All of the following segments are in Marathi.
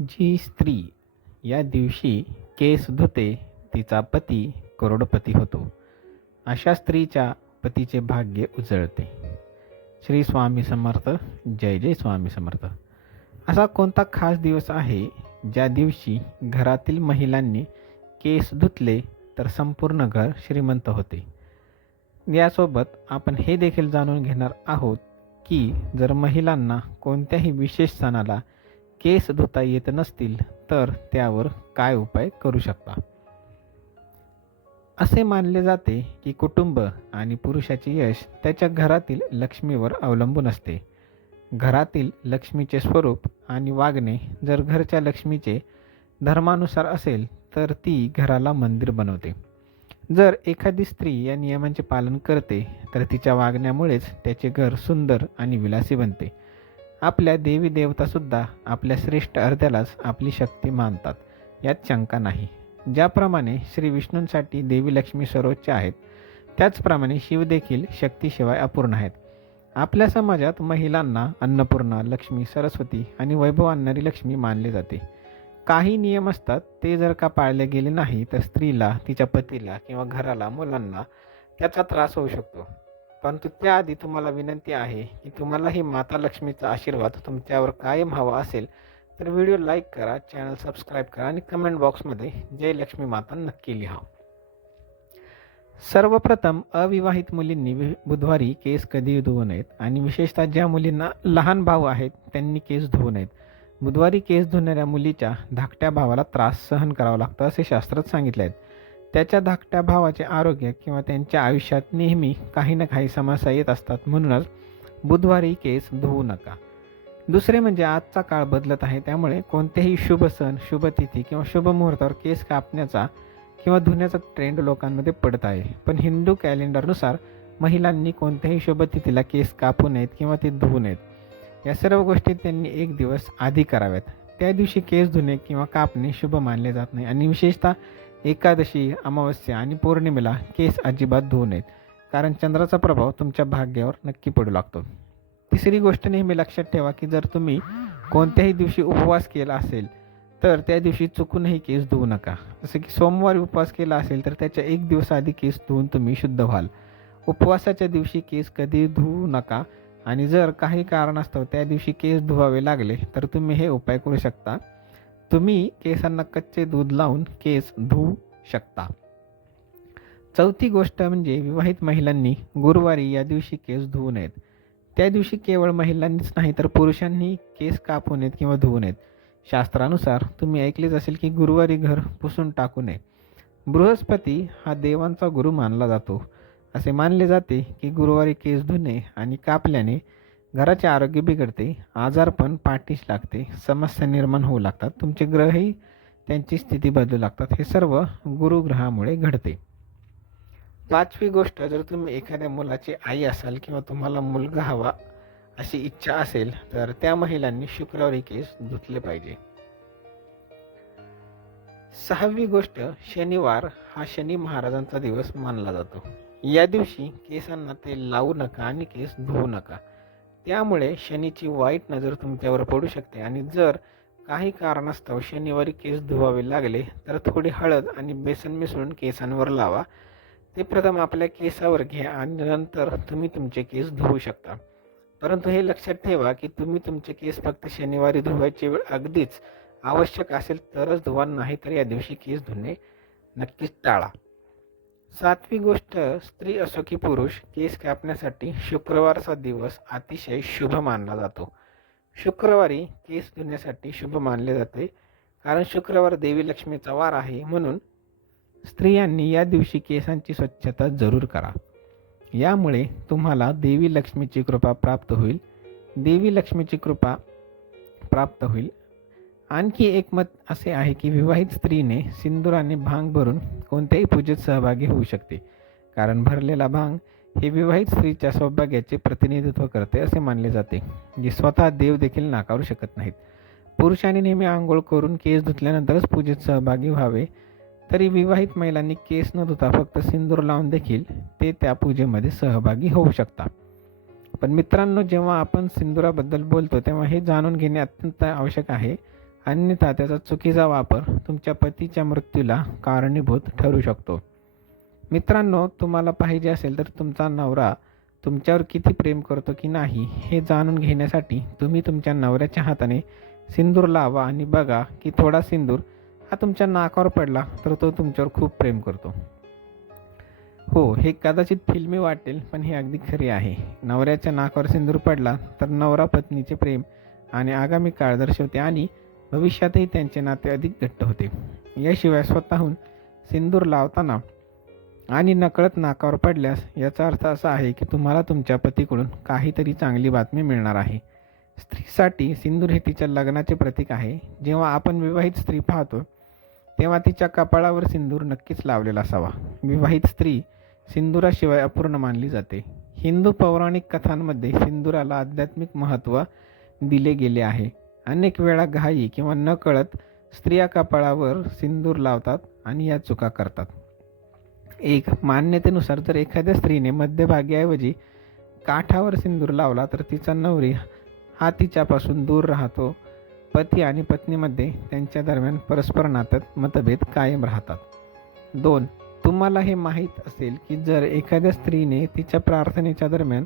जी स्त्री या दिवशी केस धुते तिचा पती करोडपती होतो. अशा स्त्रीच्या पतीचे भाग्य उजळते. श्री स्वामी समर्थ जय जय स्वामी समर्थ. असा कोणता खास दिवस आहे ज्या दिवशी घरातील महिलांनी केस धुतले तर संपूर्ण घर श्रीमंत होते? यासोबत आपण हे देखील जाणून घेणार आहोत की जर महिलांना कोणत्याही विशेष सणाला केस धुता येत नसतील तर त्यावर काय उपाय करू शकता? असे मानले जाते की कुटुंब आणि पुरुषाचे यश त्याच्या घरातील लक्ष्मीवर अवलंबून असते. घरातील लक्ष्मीचे स्वरूप आणि वागणे जर घरच्या लक्ष्मीचे धर्मानुसार असेल तर ती घराला मंदिर बनवते. जर एखादी स्त्री या नियमांचे पालन करते तर तिच्या वागण्यामुळेच त्याचे घर सुंदर आणि विलासी बनते. आपल्या देवी देवतासुद्धा आपल्या श्रेष्ठ अर्ध्यालाच आपली शक्ती मानतात. यात शंका नाही. ज्याप्रमाणे श्री विष्णूंसाठी देवी लक्ष्मी सर्वोच्च आहेत त्याचप्रमाणे शिवदेखील शक्तीशिवाय अपूर्ण आहेत. आपल्या समाजात महिलांना अन्नपूर्णा लक्ष्मी सरस्वती आणि वैभव आणणारी लक्ष्मी मानले जाते. काही नियम असतात ते जर का पाळले गेले नाही तर स्त्रीला तिच्या पतीला किंवा घराला मुलांना त्याचा त्रास होऊ शकतो. परंतु त्याआधी तुम्हाला विनंती आहे की तुम्हाला ही माता लक्ष्मीचा आशीर्वाद तुमच्यावर कायम हवा असेल तर व्हिडिओ लाईक करा चॅनल सबस्क्राईब करा आणि कमेंट बॉक्समध्ये जय लक्ष्मी माता नक्की लिहा. सर्वप्रथम अविवाहित मुलींनी बुधवारी केस कधी धुवू नयेत आणि विशेषतः ज्या मुलींना लहान भाऊ आहेत त्यांनी केस धुवू नयेत. बुधवारी केस धुणाऱ्या मुलीच्या धाकट्या भावाला त्रास सहन करावा लागतो असे शास्त्रात सांगितले आहेत. त्याच्या धाकट्या भावाचे आरोग्य किंवा त्यांच्या आयुष्यात नेहमी काही ना काही समस्या येत असतात. म्हणूनच बुधवारी केस धुवू नका. दुसरे म्हणजे आजचा काळ बदलत आहे. त्यामुळे कोणतेही शुभ सण शुभतिथी किंवा शुभ मुहूर्तावर केस कापण्याचा किंवा धुण्याचा ट्रेंड लोकांमध्ये पडत आहे. पण हिंदू कॅलेंडरनुसार महिलांनी कोणत्याही शुभतिथीला केस कापू नयेत किंवा ते धुवू नयेत. या सर्व गोष्टी त्यांनी एक दिवस आधी कराव्यात. त्या दिवशी केस धुणे किंवा कापणे शुभ मानले जात नाही. आणि विशेषतः एकादशी अमावस्या आणि पौर्णिमेला केस अजिबात धुवू नयेत. कारण चंद्राचा प्रभाव तुमच्या भाग्यावर नक्की पडू लागतो. तिसरी गोष्ट नेहमी लक्षात ठेवा की जर तुम्ही कोणत्याही दिवशी उपवास केला असेल तर त्या दिवशी चुकूनही केस धुवू नका. जसं की सोमवारी उपवास केला असेल तर त्याच्या एक दिवस आधी केस धुवून तुम्ही शुद्ध व्हाल. उपवासाच्या दिवशी केस कधी धुवू नका आणि जर काही कारणास्तव त्या दिवशी केस धुवावे लागले तर तुम्ही हे उपाय करू शकता. तुम्ही केसांना कच्चे दूध लावून केस धुवू शकता. चौथी गोष्ट म्हणजे विवाहित महिलांनी गुरुवारी या दिवशी केस धुवू नयेत. त्या दिवशी केवळ महिलांनीच नाही तर पुरुषांनी केस कापू नयेत किंवा धुवू नयेत. शास्त्रानुसार तुम्ही ऐकलेच असेल की गुरुवारी घर पुसून टाकू नये. बृहस्पती हा देवांचा गुरु मानला जातो. असे मानले जाते की गुरुवारी केस धुणे आणि कापल्याने घराचे आरोग्य बिघडते आजारपण पाठीस लागते समस्या निर्माण होऊ लागतात तुमचे ग्रहही त्यांची स्थिती बदलू लागतात. हे सर्व गुरुग्रहामुळे घडते. पाचवी गोष्ट जर तुम्ही एखाद्या मुलाची आई असाल किंवा तुम्हाला मुलगा हवा अशी इच्छा असेल तर त्या महिलांनी शुक्रवारी केस धुतले पाहिजे. सहावी गोष्ट शनिवार हा शनी महाराजांचा दिवस मानला जातो. या दिवशी केसांना ते लावू नका आणि केस धुवू नका. त्यामुळे शनीची वाईट नजर तुमच्यावर पडू शकते. आणि जर काही कारणास्तव शनिवारी केस धुवावे लागले तर थोडी हळद आणि बेसन मिसळून केसांवर लावा. ते प्रथम आपल्या केसावर घ्या आणि नंतर तुम्ही तुमचे केस धुवू शकता. परंतु हे लक्षात ठेवा की तुम्ही तुमचे केस फक्त शनिवारी धुवायची वेळ अगदीच आवश्यक असेल तरच धुवा नाही तर या दिवशी केस धुणे नक्कीच टाळा. सातवी गोष्ट स्त्री असो की पुरुष केस कापण्यासाठी शुक्रवारचा दिवस अतिशय शुभ मानला जातो. शुक्रवारी केस धुण्यासाठी शुभ मानले जाते कारण शुक्रवार देवी लक्ष्मीचा वार आहे म्हणून स्त्रियांनी या दिवशी केसांची स्वच्छता जरूर करा. यामुळे तुम्हाला देवी लक्ष्मीची कृपा प्राप्त होईल. देवी लक्ष्मीची कृपा प्राप्त होईल. आणखी एक मत असे आहे की विवाहित स्त्रीने सिंदुराने भांग भरून कोणत्याही पूजेत सहभागी होऊ शकते. कारण भरलेला भांग हे विवाहित स्त्रीच्या सौभाग्याचे प्रतिनिधित्व करते असे मानले जाते जे स्वतः देव देखील नाकारू शकत नाहीत. पुरुषांनी नेहमी आंघोळ करून केस धुतल्यानंतरच पूजेत सहभागी व्हावे तरी विवाहित महिलांनी केस न धुता फक्त सिंदूर लावून देखील ते त्या पूजेमध्ये सहभागी होऊ शकता. पण मित्रांनो जेव्हा आपण सिंदुराबद्दल बोलतो तेव्हा हे जाणून घेणे अत्यंत आवश्यक आहे अन्यथा त्याचा चुकीचा वापर तुमच्या पतीच्या मृत्यूला कारणीभूत ठरू शकतो. मित्रांनो तुम्हाला पाहिजे असेल तर तुमचा नवरा तुमच्यावर किती प्रेम करतो की नाही हे जाणून घेण्यासाठी तुम्ही तुमच्या नवऱ्याच्या हाताने सिंदूर लावा आणि बघा की थोडा सिंदूर हा तुमच्या नाकावर पडला तर तो तुमच्यावर खूप प्रेम करतो. हो हे कदाचित फिल्मी वाटेल पण हे अगदी खरे आहे. नवऱ्याच्या नाकावर सिंदूर पडला तर नवरा पत्नीचे प्रेम आणि आगामी काळ दर्शवते आणि भविष्यातही त्यांचे नाते अधिक घट्ट होते. याशिवाय स्वतःहून सिंदूर लावताना आणि नकळत नाकावर पडल्यास याचा अर्थ असा आहे की तुम्हाला तुमच्या पतीकडून काहीतरी चांगली बातमी मिळणार आहे. स्त्रीसाठी सिंदूर हे तिच्या लग्नाचे प्रतीक आहे. जेव्हा आपण विवाहित स्त्री पाहतो तेव्हा तिच्या कपाळावर सिंदूर नक्कीच लावलेला असावा. विवाहित स्त्री सिंदुराशिवाय अपूर्ण मानली जाते. हिंदू पौराणिक कथांमध्ये सिंदुराला आध्यात्मिक महत्त्व दिले गेले आहे. अनेक वेळा घाई किंवा नकळत स्त्रिया कपाळावर सिंदूर लावतात आणि या चुका करतात. एक मान्यतेनुसार जर एखाद्या स्त्रीने मध्यभागीऐवजी काठावर सिंदूर लावला तर तिचा नवरी हा तिच्यापासून दूर राहतो. पती आणि पत्नीमध्ये त्यांच्या दरम्यान परस्पर नात्यात मतभेद कायम राहतात. दोन तुम्हाला हे माहीत असेल की जर एखाद्या स्त्रीने तिच्या प्रार्थनेच्या दरम्यान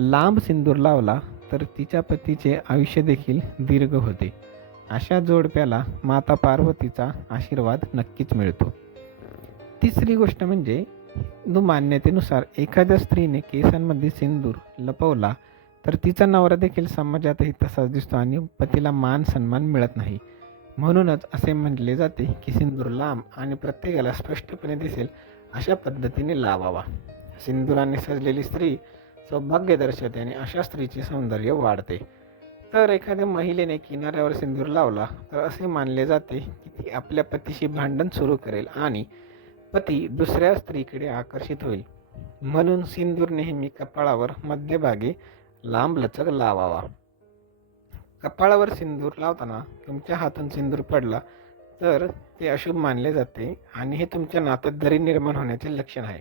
लांब सिंदूर लावला तर तिच्या पतीचे आयुष्य देखील दीर्घ होते. अशा जोडप्याला माता पार्वतीचा आशीर्वाद नक्कीच मिळतो. तिसरी गोष्ट म्हणजे हिंदू मान्यतेनुसार एखाद्या स्त्रीने केसांमध्ये सिंदूर लपवला तर तिचा नवरा देखील समाजातही तसाच दिसतो आणि पतीला मान सन्मान मिळत नाही. म्हणूनच असे म्हटले जाते की सिंदूर लांब आणि प्रत्येकाला स्पष्टपणे दिसेल अशा पद्धतीने लावावा. सिंदुराने सजलेली स्त्री सौभाग्य दर्शवते आणि अशा स्त्रीचे सौंदर्य वाढते. तर एखाद्या महिलेने किनाऱ्यावर सिंदूर लावला तर असे मानले जाते की ती आपल्या पतीशी भांडण सुरू करेल आणि पती दुसऱ्या स्त्रीकडे आकर्षित होईल. म्हणून सिंदूर नेहमी कपाळावर मध्यभागी लांब लचक लावावा. कपाळावर सिंदूर लावताना तुमच्या हातून सिंदूर पडला तर ते अशुभ मानले जाते आणि हे तुमच्या नात्यात दरी निर्माण होण्याचे लक्षण आहे.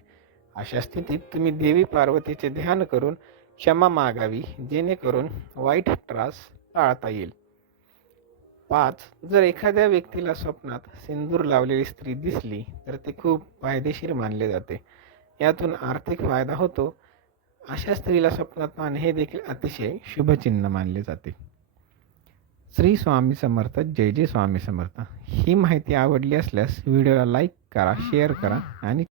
अशा स्थितीत तुम्ही देवी पार्वतीचे ध्यान करून क्षमा मागावी जेणेकरून वाईट त्रास टाळता येईल. पाच जर एखाद्या व्यक्तीला स्वप्नात सिंदूर लावलेली स्त्री दिसली तर ते खूप फायदेशीर मानले जाते. यातून आर्थिक फायदा होतो. अशा स्त्रीला स्वप्नात पाहणे हे देखील अतिशय शुभचिन्ह मानले जाते. श्री स्वामी समर्थ जय जय स्वामी समर्थ. ही माहिती आवडली असल्यास व्हिडिओला लाईक करा शेअर करा आणि